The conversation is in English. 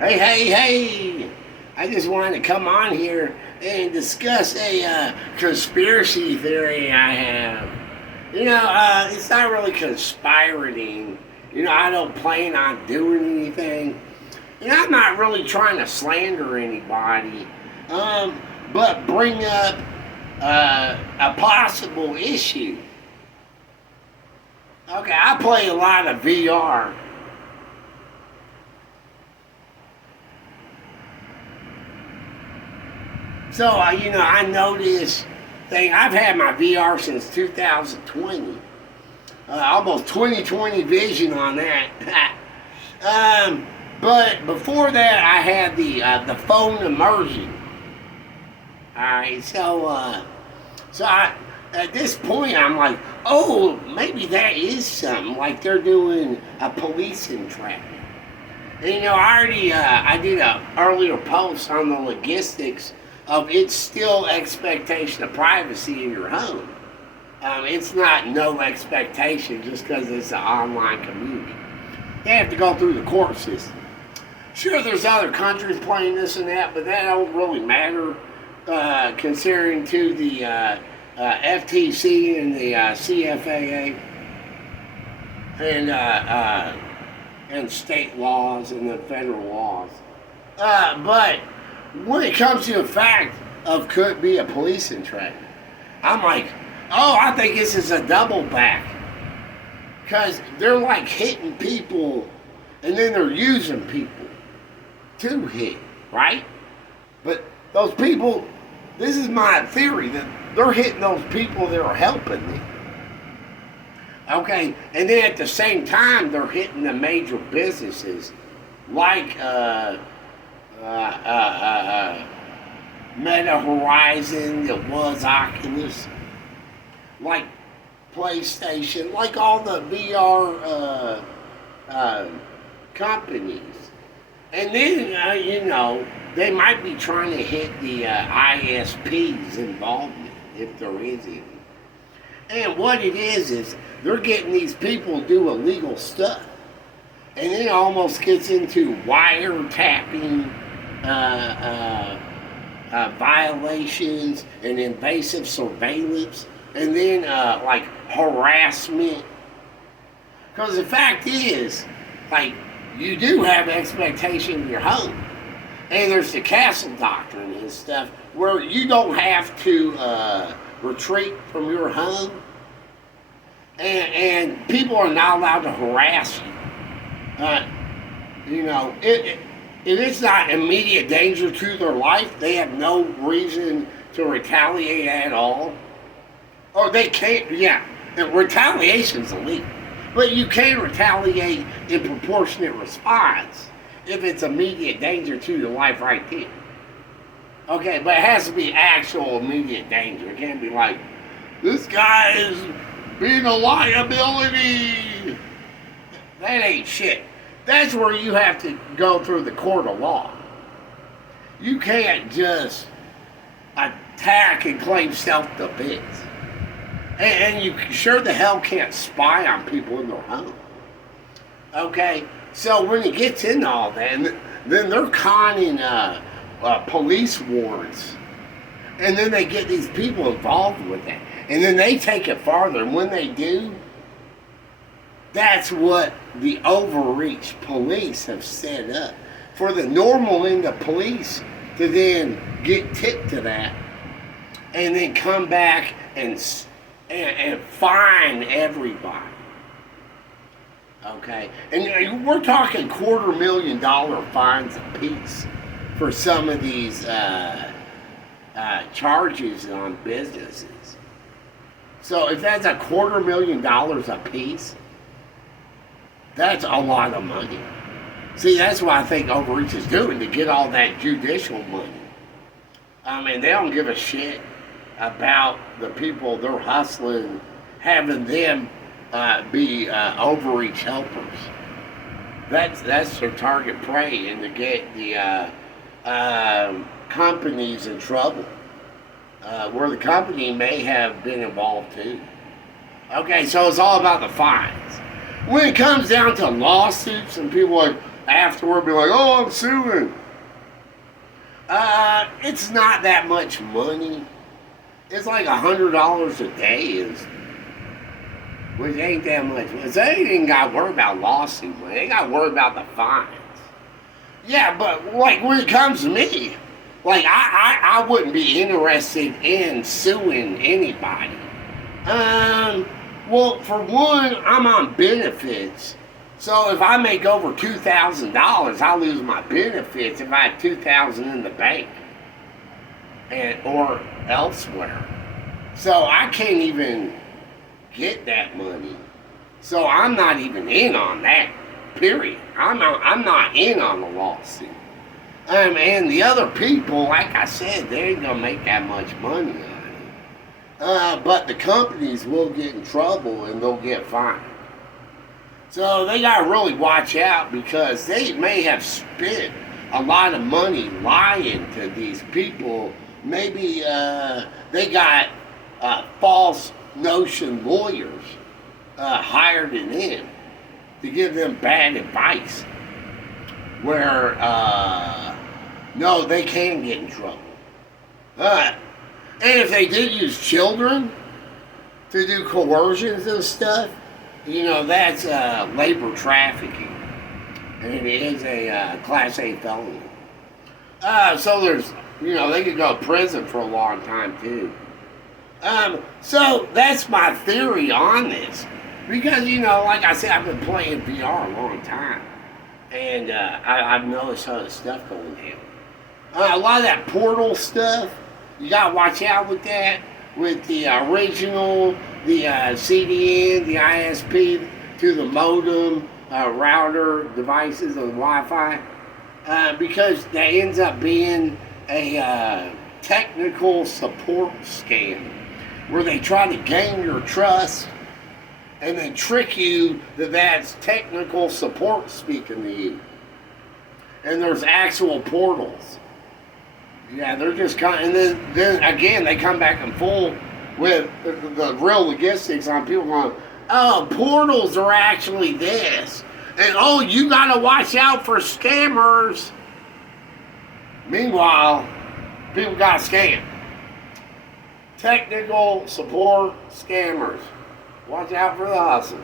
Hey! I just wanted to come on here and discuss a conspiracy theory I have. It's not really conspirating. I don't plan on doing anything. I'm not really trying to slander anybody, but bring up a possible issue. Okay, I play a lot of VR. So, I know this thing. I've had my VR since 2020. Almost 20/20 vision on that. But before that, I had the phone immersion. All right, at this point, I'm like, oh, maybe that is something. Like they're doing a police entrapment. And I did a earlier post on the logistics of it's still expectation of privacy in your home. It's not no expectation just because it's an online community. They have to go through the court system. Sure, there's other countries playing this and that, but that don't really matter considering to the FTC and the CFAA and state laws and the federal laws. But when it comes to the fact of could it be a police entrapment, I'm like, oh, I think this is a double back. Because they're like hitting people and then they're using people to hit, right? But those people, this is my theory, that they're hitting those people that are helping them. Okay, and then at the same time, they're hitting the major businesses like Meta Horizon, that was Oculus, like PlayStation, like all the VR companies. And then, they might be trying to hit the ISP's involvement, if there is any. And what it is they're getting these people to do illegal stuff. And then it almost gets into wiretapping violations and invasive surveillance. And then, like, harassment. Because the fact is, like, you do have expectation in your home. And there's the castle doctrine and stuff where you don't have to retreat from your home. And people are not allowed to harass you. If it's not immediate danger to their life, they have no reason to retaliate at all. Or they can't, retaliation's illegal. But you can retaliate in proportionate response if it's immediate danger to your life right there. Okay, but it has to be actual immediate danger. It can't be like, this guy is being a liability. That ain't shit. That's where you have to go through the court of law. You can't just attack and claim self-defense. And you sure the hell can't spy on people in their home. Okay, so when it gets into all that, then they're conning police warrants. And then they get these people involved with that. And then they take it farther. And when they do, that's what the overreach police have set up. For the normal in the police to then get tipped to that and then come back and fine everybody. Okay? And we're talking $250,000 fines apiece for some of these charges on businesses. So if that's $250,000 apiece, that's a lot of money. See, that's what I think Overreach is doing, to get all that judicial money. I mean, they don't give a shit about the people they're hustling, having them be overreach helpers. That's their target prey, and to get the companies in trouble, where the company may have been involved too. Okay, so it's all about the fines. When it comes down to lawsuits and people are like, afterward be like, oh, I'm suing. It's not that much money. It's like $100 a day is, which ain't that much. They ain't even got to worry about lawsuit money. They got to worry about the fines. Yeah, but like when it comes to me, like I wouldn't be interested in suing anybody. Well, for one, I'm on benefits. So if I make over $2,000, I lose my benefits if I have $2,000 in the bank or elsewhere. So I can't even get that money. So I'm not even in on that. Period. I'm not in on the lawsuit. And the other people, like I said, they ain't gonna make that much money on it. But the companies will get in trouble and they'll get fined. So they gotta really watch out because they may have spent a lot of money lying to these people. Maybe they got false notion lawyers hired in to give them bad advice where no, they can get in trouble. And if they did use children to do coercions and stuff, you know, that's labor trafficking. And it is a Class A felony. So there's, you know, they could go to prison for a long time too. So that's my theory on this. Because, you know, like I said, I've been playing VR a long time. And I've noticed all this stuff going down. A lot of that Portal stuff, you gotta watch out with that. With the original, the CDN, the ISP, to the modem, router devices, and Wi-Fi. Because that ends up being a technical support scam. Where they try to gain your trust and then trick you that that's technical support speaking to you. And there's actual portals. Yeah, they're just kind of, and then again, they come back and full with the real logistics on people going, oh, portals are actually this. And oh, you got to watch out for scammers. Meanwhile, people got scammed. Technical support scammers. Watch out for the hustle.